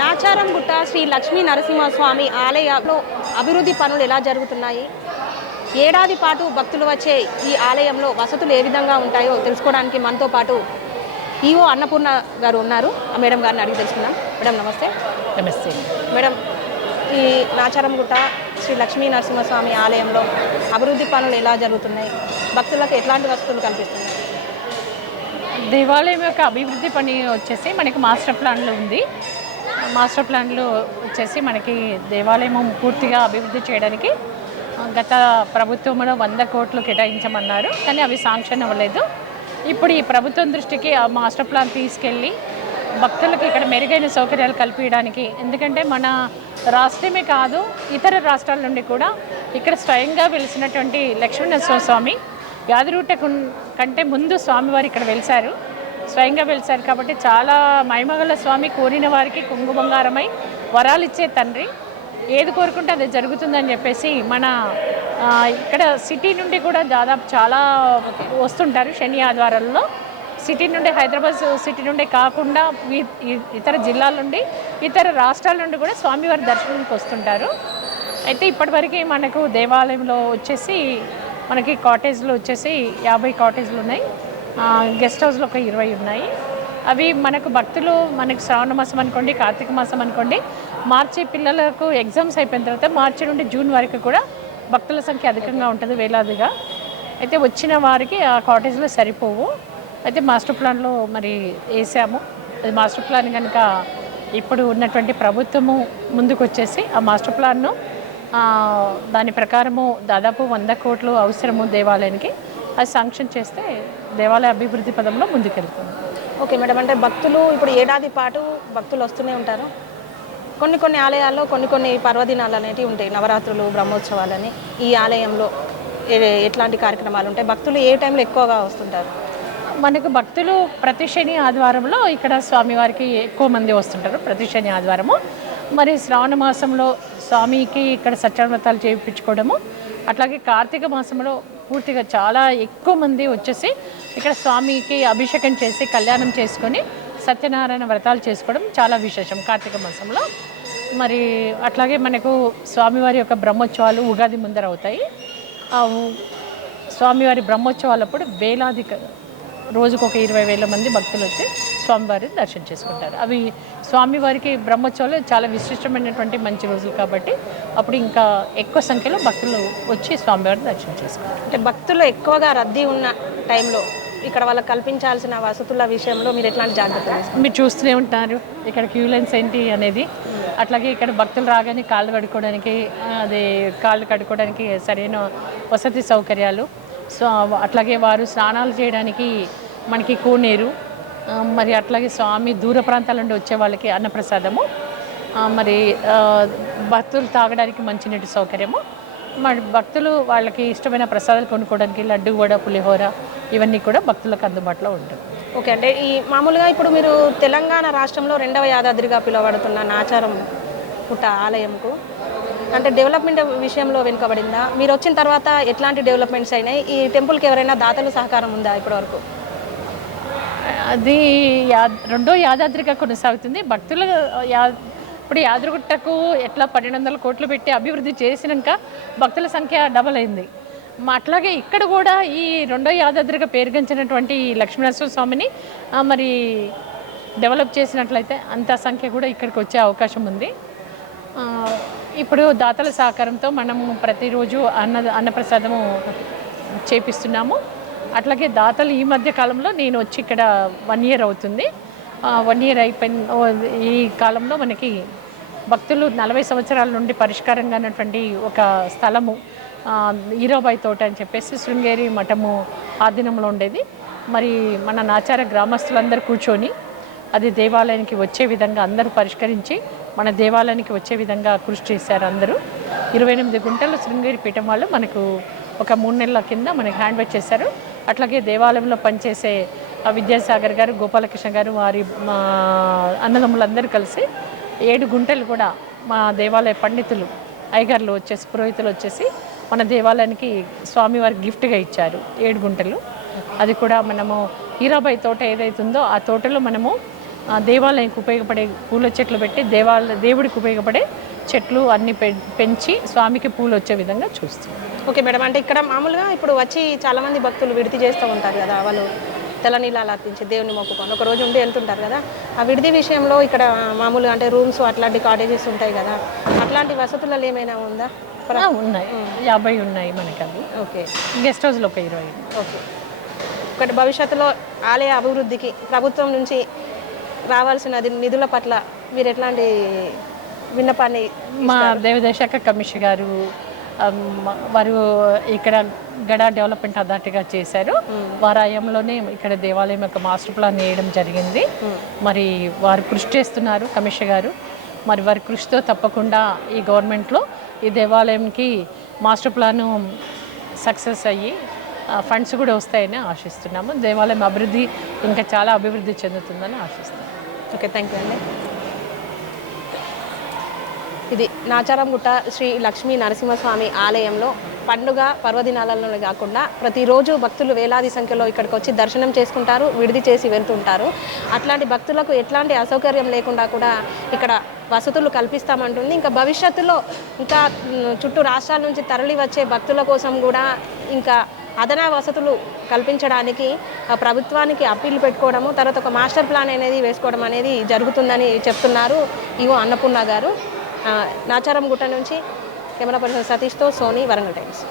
నాచారంగుట్ట శ్రీ లక్ష్మీ నరసింహస్వామి ఆలయంలో అభివృద్ధి పనులు ఎలా జరుగుతున్నాయి, ఏడాది పాటు భక్తులు వచ్చే ఈ ఆలయంలో వసతులు ఏ విధంగా ఉంటాయో తెలుసుకోవడానికి మనతో పాటు ఈవో అన్నపూర్ణ గారు ఉన్నారు. ఆ మేడం గారిని అడిగి తెలుసుకుందాం. మేడం నమస్తే. నమస్తే మేడం, ఈ నాచారంగుట్ట శ్రీ లక్ష్మీ నరసింహస్వామి ఆలయంలో అభివృద్ధి పనులు ఎలా జరుగుతున్నాయి, భక్తులకు ఎట్లాంటి వసతులు కల్పిస్తున్నాయి? దేవాలయం యొక్క అభివృద్ధి పని వచ్చేసి మనకి మాస్టర్ ప్లాన్లో ఉంది. మాస్టర్ ప్లాన్లో వచ్చేసి మనకి దేవాలయం పూర్తిగా అభివృద్ధి చేయడానికి గత ప్రభుత్వంలో 100 కోట్లు కేటాయించమన్నారు, కానీ అవి శాంక్షన్ అవ్వలేదు. ఇప్పుడు ఈ ప్రభుత్వం దృష్టికి ఆ మాస్టర్ ప్లాన్ తీసుకెళ్ళి భక్తులకు ఇక్కడ మెరుగైన సౌకర్యాలు కల్పించడానికి, ఎందుకంటే మన రాష్ట్రమే కాదు ఇతర రాష్ట్రాల నుండి కూడా ఇక్కడ స్వయంగా వెలిసినటువంటి లక్ష్మీనరసింహస్వామి యాదగిరిగుట్ట కంటే ముందు స్వామివారు ఇక్కడ వెలిశారు, స్వయంగా వెలిశారు. కాబట్టి చాలా మహిమగల స్వామి, కోరిన వారికి కుంగు బంగారమై వరాలు ఇచ్చే తండ్రి, ఏది కోరుకుంటే అది జరుగుతుందని చెప్పేసి మన ఇక్కడ సిటీ నుండి కూడా దాదాపు చాలా వస్తుంటారు శని ఆదివారాల్లో. సిటీ నుండి, హైదరాబాద్ సిటీ నుండి కాకుండా ఇతర జిల్లాల నుండి, ఇతర రాష్ట్రాల నుండి కూడా స్వామివారి దర్శనానికి వస్తుంటారు. అయితే ఇప్పటివరకు మనకు దేవాలయంలో వచ్చేసి మనకి కాటేజ్లు వచ్చేసి 50 కాటేజ్లు ఉన్నాయి, గెస్ట్ హౌస్లో ఒక 20 ఉన్నాయి. అవి మనకు భక్తులు, మనకు శ్రావణ మాసం అనుకోండి, కార్తీక మాసం అనుకోండి, మార్చి పిల్లలకు ఎగ్జామ్స్ అయిపోయిన తర్వాత మార్చి నుండి జూన్ వరకు కూడా భక్తుల సంఖ్య అధికంగా ఉంటుంది, వేలాదిగా. అయితే వచ్చిన వారికి ఆ కాటేజ్లో సరిపోవు. అయితే మాస్టర్ ప్లాన్లో మరి వేసాము. అది మాస్టర్ ప్లాన్ కనుక ఇప్పుడు ఉన్నటువంటి ప్రభుత్వము ముందుకు వచ్చేసి ఆ మాస్టర్ ప్లాన్ను దాని ప్రకారము దాదాపు 100 కోట్లు అవసరము దేవాలయానికి, అది శాంక్షన్ చేస్తే దేవాలయ అభివృద్ధి పదంలో ముందుకెళ్తుంది. ఓకే మేడం, అంటే భక్తులు ఇప్పుడు ఏడాది పాటు భక్తులు వస్తూనే ఉంటారు. కొన్ని ఆలయాల్లో కొన్ని పర్వదినాలు అనేవి ఉంటాయి, నవరాత్రులు, బ్రహ్మోత్సవాలని. ఈ ఆలయంలో ఎట్లాంటి కార్యక్రమాలు ఉంటాయి? భక్తులు ఏ టైంలో ఎక్కువగా వస్తుంటారు? మనకు భక్తులు ప్రతి శని ఆదివారంలో ఇక్కడ స్వామివారికి ఎక్కువ మంది వస్తుంటారు, ప్రతి శని ఆదివారము. మరి శ్రావణ మాసంలో స్వామికి ఇక్కడ సత్యవ్రతాలు చేయించుకోవడము, అట్లాగే కార్తీక మాసంలో పూర్తిగా చాలా ఎక్కువ మంది వచ్చేసి ఇక్కడ స్వామికి అభిషేకం చేసి కళ్యాణం చేసుకొని సత్యనారాయణ వ్రతాలు చేసుకోవడం చాలా విశేషం కార్తీక మాసంలో. మరి అట్లాగే మనకు స్వామివారి యొక్క బ్రహ్మోత్సవాలు ఉగాది ముందర అవుతాయి. స్వామివారి బ్రహ్మోత్సవాలప్పుడు వేలాది, రోజుకు ఒక 20,000 మంది భక్తులు వచ్చి స్వామివారిని దర్శనం చేసుకుంటారు. అవి స్వామివారికి బ్రహ్మోత్సవాలు చాలా విశిష్టమైనటువంటి మంచి రోజులు కాబట్టి అప్పుడు ఇంకా ఎక్కువ సంఖ్యలో భక్తులు వచ్చి స్వామివారిని దర్శనం చేసుకుంటారు. అంటే భక్తులు ఎక్కువగా రద్దీ ఉన్న టైంలో ఇక్కడ వాళ్ళకి కల్పించాల్సిన వసతుల విషయంలో మీరు ఎట్లాంటి జాగ్రత్తలు మీరు చూస్తూనే ఉంటారు ఇక్కడ క్యూ లైన్స్ ఏంటి అనేది. అట్లాగే ఇక్కడ భక్తులు రాగానే కాళ్ళు కడుక్కోవడానికి సరైన వసతి సౌకర్యాలు, సో అట్లాగే వారు స్నానాలు చేయడానికి మనకి కోనేరు, మరి అట్లాగే స్వామి దూర ప్రాంతాల నుండి వచ్చే వాళ్ళకి అన్నప్రసాదము, మరి భక్తులు తాగడానికి మంచినీటి సౌకర్యము, మరి భక్తులు వాళ్ళకి ఇష్టమైన ప్రసాదాలు కొనుక్కోవడానికి లడ్డు, వడ, పులిహోర ఇవన్నీ కూడా భక్తులకు అందుబాటులో ఉంటుంది. ఓకే, అంటే ఈ మామూలుగా ఇప్పుడు మీరు తెలంగాణ రాష్ట్రంలో 2వ యాదాద్రిగా పిలువబడుతున్న నాచారంగుట్ట ఆలయంకు అంటే డెవలప్మెంట్ విషయంలో వెనుకబడిందా? మీరు వచ్చిన తర్వాత ఎట్లాంటి డెవలప్మెంట్స్ అయినాయి? ఈ టెంపుల్కి ఎవరైనా దాతలు సహకారం ఉందా ఇప్పటివరకు? అది రెండో యాదాద్రిగా కొనసాగుతుంది. భక్తులు ఇప్పుడు యాదగిరిగుట్టకు ఎట్లా 1200 కోట్లు పెట్టి అభివృద్ధి చేసినాక భక్తుల సంఖ్య డబల్ అయింది. అట్లాగే ఇక్కడ కూడా ఈ రెండో యాదాద్రిగా పేరుగంచినటువంటి లక్ష్మీనరసింహ స్వామిని మరి డెవలప్ చేసినట్లయితే అంత సంఖ్య కూడా ఇక్కడికి వచ్చే అవకాశం ఉంది. ఇప్పుడు దాతల సహకారంతో మనము ప్రతిరోజు అన్నప్రసాదము చేపిస్తున్నాము. అట్లాగే దాతలు ఈ మధ్య కాలంలో నేను వచ్చి ఇక్కడ 1 year అవుతుంది. 1 year అయిపోయిన ఈ కాలంలో మనకి భక్తులు 40 సంవత్సరాల నుండి పరిష్కారంగా ఉన్నటువంటి ఒక స్థలము ఈరోబాయి తోట అని చెప్పేసి శృంగేరి మఠము ఆధీనంలో ఉండేది. మరి మన నాచార గ్రామస్తులందరూ కూర్చొని అది దేవాలయానికి వచ్చే విధంగా అందరూ పరిష్కరించి మన దేవాలయానికి వచ్చే విధంగా కృషి చేశారు అందరూ. 28 గుంటలు శృంగేరి పీఠం వాళ్ళు మనకు ఒక 3 నెలల కింద మనకి హ్యాండ్ బ్యాక్ చేశారు. అట్లాగే దేవాలయంలో పనిచేసే విద్యాసాగర్ గారు, గోపాలకృష్ణ గారు, వారి మా అన్నదమ్ములందరూ కలిసి 7 గుంటలు కూడా మా దేవాలయ పండితులు, అయ్యగారులు వచ్చేసి, పురోహితులు వచ్చేసి మన దేవాలయానికి స్వామివారి గిఫ్ట్గా ఇచ్చారు 7 గుంటలు. అది కూడా మనము హీరాబాయి తోట ఏదైతుందో ఆ తోటలో మనము దేవాలయానికి ఉపయోగపడే పూల చెట్లు పెట్టి దేవుడికి ఉపయోగపడే చెట్లు అన్నీ పెంచి స్వామికి పూలు వచ్చే విధంగా చూస్తాం. ఓకే మేడం, అంటే ఇక్కడ మామూలుగా ఇప్పుడు వచ్చి చాలామంది భక్తులు విడిది చేస్తూ ఉంటారు కదా, వాళ్ళు తెల్లనీళ్ళు అర్పించి దేవుని మొక్కుకొని ఒక రోజు ఉండి వెళ్తుంటారు కదా, ఆ విడిది విషయంలో ఇక్కడ మామూలుగా అంటే రూమ్స్ అట్లాంటి కాటేజెస్ ఉంటాయి కదా, అట్లాంటి వసతులలో ఏమైనా ఉందా? ఉన్నాయి, 50 ఉన్నాయి మనకి అవి. ఓకే, గెస్ట్ హౌస్లో ఒక 20. ఓకే. ఒకటి భవిష్యత్తులో ఆలయ అభివృద్ధికి ప్రభుత్వం నుంచి రావాల్సిన నిధుల పట్ల మీరు ఎట్లాంటి విన్నపాన్ని? మా దేవాదాయ శాఖ కమిషనర్ గారు వారు ఇక్కడ గడా డెవలప్మెంట్ అథారిటీగా చేశారు. వారి హయాంలోనే ఇక్కడ దేవాలయం యొక్క మాస్టర్ ప్లాన్ వేయడం జరిగింది. మరి వారు కృషి చేస్తున్నారు కమిషనర్ గారు. మరి వారి కృషితో తప్పకుండా ఈ గవర్నమెంట్లో ఈ దేవాలయంకి మాస్టర్ ప్లాను సక్సెస్ అయ్యి ఫండ్స్ కూడా వస్తాయని ఆశిస్తున్నాము. దేవాలయం అభివృద్ధి ఇంకా చాలా అభివృద్ధి చెందుతుందని ఆశిస్తున్నాము. ఓకే, థ్యాంక్ యూ అండి. ఇది నాచారంగుట్ట శ్రీ లక్ష్మీ నరసింహస్వామి ఆలయంలో పండుగ పర్వదినాలలో కాకుండా ప్రతిరోజు భక్తులు వేలాది సంఖ్యలో ఇక్కడికి వచ్చి దర్శనం చేసుకుంటారు, విడిది చేసి వెళ్తుంటారు. అట్లాంటి భక్తులకు ఎట్లాంటి అసౌకర్యం లేకుండా కూడా ఇక్కడ వసతులు కల్పిస్తామంటుంది. ఇంకా భవిష్యత్తులో ఇంకా చుట్టూ రాష్ట్రాల నుంచి తరలి వచ్చే భక్తుల కోసం కూడా ఇంకా అదనా వసతులు కల్పించడానికి ప్రభుత్వానికి అప్పీలు పెట్టుకోవడము, తర్వాత ఒక మాస్టర్ ప్లాన్ అనేది వేసుకోవడం అనేది జరుగుతుందని చెప్తున్నారు ఈవో అన్నపూర్ణ గారు. నాచారంగుట్ట నుంచి కెమెరా పర్సన్ సతీష్తో సోనీ, వరంగల్ టైమ్స్.